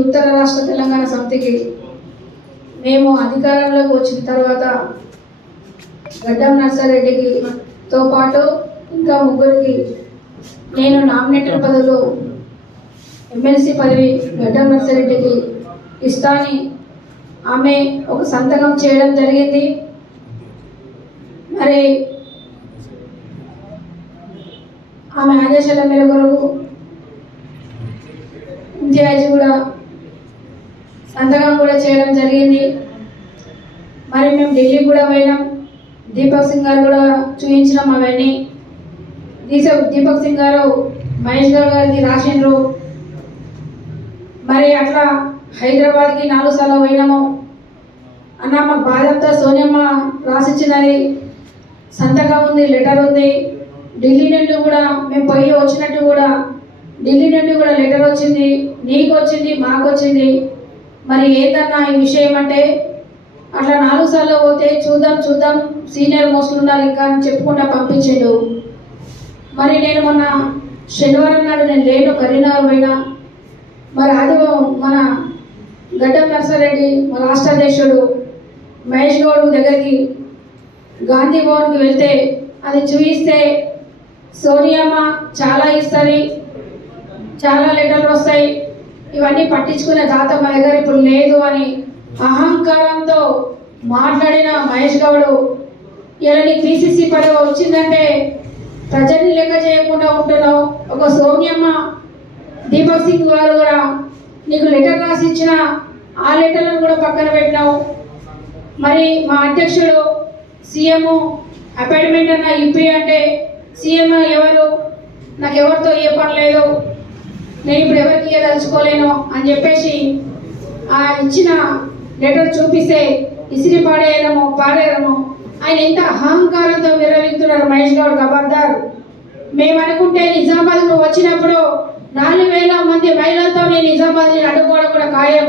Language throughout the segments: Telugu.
ఉత్తర రాష్ట్ర తెలంగాణ సమితికి మేము అధికారంలోకి వచ్చిన తర్వాత గడ్డం నర్సారెడ్డికి తో పాటు ఇంకా ముగ్గురికి నేను నామినేటర్ పదవిలో ఎమ్మెల్సీ పదవి గడ్డం నర్సారెడ్డికి ఇస్తాని ఆమె ఒక సంతకం చేయడం జరిగింది. మరి ఆమె ఆదేశాల మేరకు ఇంతియాజ్ కూడా సంతకం కూడా చేయడం జరిగింది. మరి మేము ఢిల్లీ కూడా పోయినాం. దీపక్ సింగ్ గారు కూడా చూపించినాం అవన్నీ. దీస దీపక్ సింగ్ గారు మహేష్ గారు గారికి రాసిండ్రు. మరి అట్లా హైదరాబాద్కి నాలుగు సార్లు పోయినాము. అన్న మాకు బాధంతా సోనియమ్మ రాసిచ్చినది సంతకం ఉంది లెటర్ ఉంది. ఢిల్లీ నుండి కూడా మేము పోయి వచ్చినట్టు కూడా ఢిల్లీ నుండి కూడా లెటర్ వచ్చింది నీకు వచ్చింది మాకు వచ్చింది మరి ఏదన్నా ఈ విషయం అంటే అట్లా నాలుగు సార్లు పోతే చూద్దాం చూద్దాం సీనియర్ మోస్ట్లు ఉన్నారు ఇంకా అని చెప్పుకుంటా పంపించిండు. మరి నేను మొన్న శనివారం నాడు నేను లేను కరీంనగర్ పోయినా. మరి అది మన గడ్డం నర్సారెడ్డి మన రాష్ట్ర అధ్యక్షుడు మహేష్ గౌడ్ దగ్గరికి గాంధీ భవన్కి వెళ్తే అది చూపిస్తే సోనియమ్మ చాలా ఇస్తుంది. చాలా లెటర్లు వస్తాయి. ఇవన్నీ పట్టించుకునే తాత మా దగ్గర ఇప్పుడు లేదు అని అహంకారంతో మాట్లాడిన మహేష్ గౌడు ఇలా నీకు పిసిసి పదవి వచ్చిందంటే ప్రజల్ని లెక్క చేయకుండా ఉంటున్నావు. ఒక సోనియమ్మ దీపక్ సింగ్ గారు కూడా నీకు లెటర్ రాసి ఇచ్చిన ఆ లెటర్లను కూడా పక్కన పెట్టినావు. మరి మా అధ్యక్షుడు సీఎం అపాయింట్మెంట్ అన్న ఇప్పి అంటే సీఎం ఎవరు? నాకు ఎవరితో ఏ పని లేదు. నేను ఇప్పుడు ఎవరికి ఇయ్యదలుచుకోలేను అని చెప్పేసి ఆ ఇచ్చిన లెటర్ చూపిస్తే ఇసిరి పాడేయడము పాడేయడము ఆయన ఎంత అహంకారంతో విరవిస్తున్నారు మహేష్ గౌడ్ ఖబర్దార్ మేము అనుకుంటే నిజామాబాద్ నువ్వు వచ్చినప్పుడు నాలుగు వేల మంది మహిళలతో నేను నిజామాబాద్ అడ్డుకోవడం కూడా ఖాయం.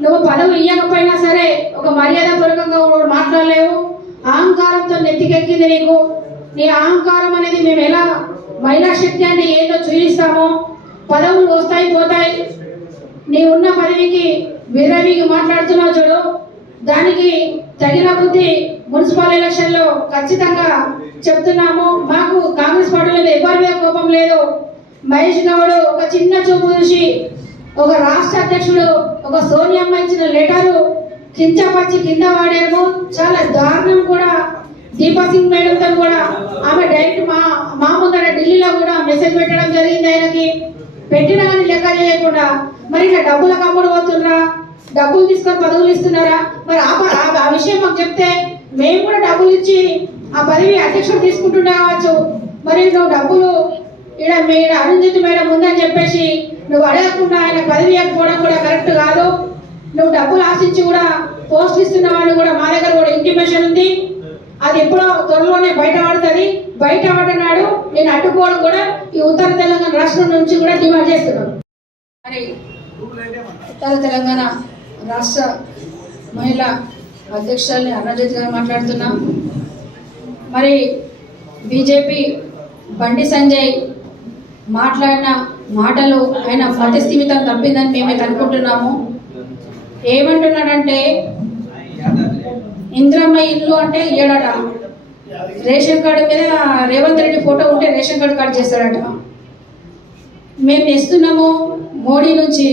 నువ్వు పదవి ఇవ్వకపోయినా సరే ఒక మర్యాద పూర్వకంగా మాట్లాడలేవు. అహంకారంతో నెత్తికెక్కింది నీకు. నీ అహంకారం అనేది మేము ఎలా మహిళా శక్తి అంటే ఏందో చూపిస్తామో పదవులు వస్తాయి పోతాయి. నీ ఉన్న పదవికి విరవికి మాట్లాడుతున్నావు చూడు. దానికి తగిన బుద్ధి మున్సిపల్ ఎలక్షన్లో ఖచ్చితంగా చెప్తున్నాము. మాకు కాంగ్రెస్ పార్టీ మీద ఎవరి కోపం లేదు. మహేష్ గౌడ్ ఒక చిన్న చూపు చూసి ఒక రాష్ట్ర అధ్యక్షుడు ఒక సోనియమ్మ ఇచ్చిన లెటరు కించపరిచి కింద వాడాము. చాలా దారుణం కూడా. దీపా సింగ్ మేడంతో కూడా ఆమె డైరెక్ట్ మా మా ముందర ఢిల్లీలో కూడా మెసేజ్ పెట్టడం పెట్టినా కానీ లెక్క చేయకుండా మరి ఇట్లా డబ్బుల కమ్ముడు పోతున్నా డబ్బులు తీసుకొని పదవులు ఇస్తున్నారా? మరి ఆ ప- ఆ- విషయం మాకు చెప్తే మేము కూడా డబ్బులు ఇచ్చి ఆ పదవి అధ్యక్షుడు తీసుకుంటుండే కావచ్చు. మరి నువ్వు డబ్బులు ఇక్కడ మీరు అరుంధతి మేడం ఉందని చెప్పేసి నువ్వు అడగకుండా ఆయన పదవి ఇవ్వకపోవడం కూడా కరెక్ట్ కాదు. నువ్వు డబ్బులు ఆశించి కూడా పోస్ట్ ఇస్తున్న వాళ్ళు కూడా మా దగ్గర కూడా ఇంటిమేషన్ ఉంది. అది ఎప్పుడో త్వరలోనే బయట బయటపడినాడు నేను అడ్డుకోవడం కూడా ఈ ఉత్తర తెలంగాణ రాష్ట్రం నుంచి కూడా డిమాండ్ చేస్తున్నాను. మరి ఉత్తర తెలంగాణ రాష్ట్ర మహిళా అధ్యక్షుల్ని అరుణజ్యోతి గారు మాట్లాడుతున్నా. మరి బీజేపీ బండి సంజయ్ మాట్లాడిన మాటలు ఆయన మతస్థిమితం తప్పిందని మేమైతే అనుకుంటున్నాము ఏమంటున్నాడంటే ఇంద్రమ్మ ఇల్లు అంటే ఏడట. రేషన్ కార్డు మీద రేవంత్ రెడ్డి ఫోటో ఉంటే రేషన్ కార్డు కార్డు చేస్తాడట. మేము తెస్తున్నాము మోడీ నుంచి.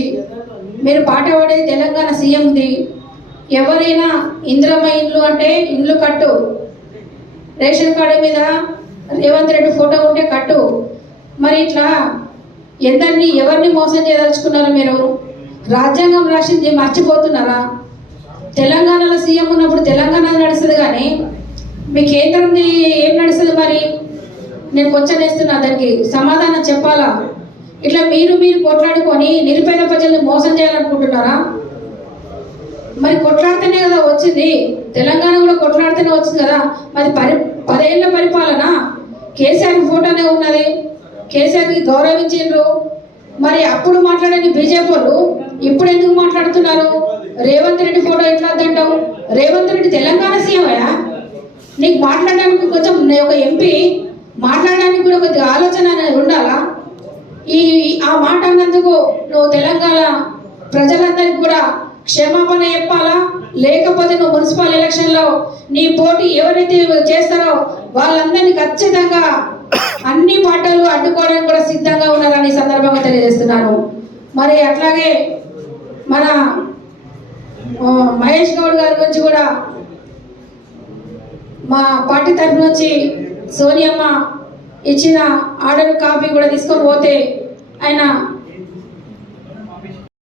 మీరు పాట పాడేది తెలంగాణ సీఎంది. ఎవరైనా ఇంద్రమ్మ ఇండ్లు అంటే ఇల్లు కట్టు. రేషన్ కార్డు మీద రేవంత్ రెడ్డి ఫోటో ఉంటే కట్టు. మరి ఇట్లా ఎందరిని ఎవరిని మోసం చేయదలుచుకున్నారు మీరు? రాజ్యాంగం రాసింది మర్చిపోతున్నారా? తెలంగాణలో సీఎం ఉన్నప్పుడు తెలంగాణ నడుస్తుంది కానీ మీ కేంద్రంది ఏం నడుస్తుంది మరి? నేను క్వశ్చన్ వేస్తున్నా దానికి సమాధానం చెప్పాలా? ఇట్లా మీరు మీరు కొట్లాడుకొని నిరుపేద ప్రజల్ని మోసం చేయాలనుకుంటున్నారా? మరి కొట్లాడితేనే కదా వచ్చింది. తెలంగాణ కూడా కొట్లాడితేనే వచ్చింది కదా. మరి పరి పదేళ్ళ పరిపాలన? కేసీఆర్ ఫోటోనే ఉన్నది. కేసీఆర్కి గౌరవించిండ్రు. మరి అప్పుడు మాట్లాడని బీజేపీ వాళ్ళు ఇప్పుడు ఎందుకు మాట్లాడుతున్నారు? రేవంత్ రెడ్డి ఫోటో ఎట్లా వద్దంటావు? రేవంత్ రెడ్డి తెలంగాణ సీఎమయా నీకు మాట్లాడడానికి కొంచెం నీ ఒక ఎంపీ మాట్లాడడానికి కూడా కొద్దిగా ఆలోచన అనేది ఉండాలా? ఈ ఆ మాట అన్నందుకు నువ్వు తెలంగాణ ప్రజలందరికీ కూడా క్షమాపణ చెప్పాలా? లేకపోతే నువ్వు మున్సిపల్ ఎలక్షన్లో నీ పోటీ ఎవరైతే చేస్తారో వాళ్ళందరినీ ఖచ్చితంగా అన్ని పార్టీలు అడ్డుకోవడానికి కూడా సిద్ధంగా ఉన్నారని సందర్భంగా తెలియజేస్తున్నాను. మరి అట్లాగే మన మహేష్ గౌడ్ గారి గురించి కూడా మా పార్టీ తరఫున వచ్చి సోనియమ్మ ఇచ్చిన ఆర్డర్ కాపీ కూడా తీసుకొని పోతే ఆయన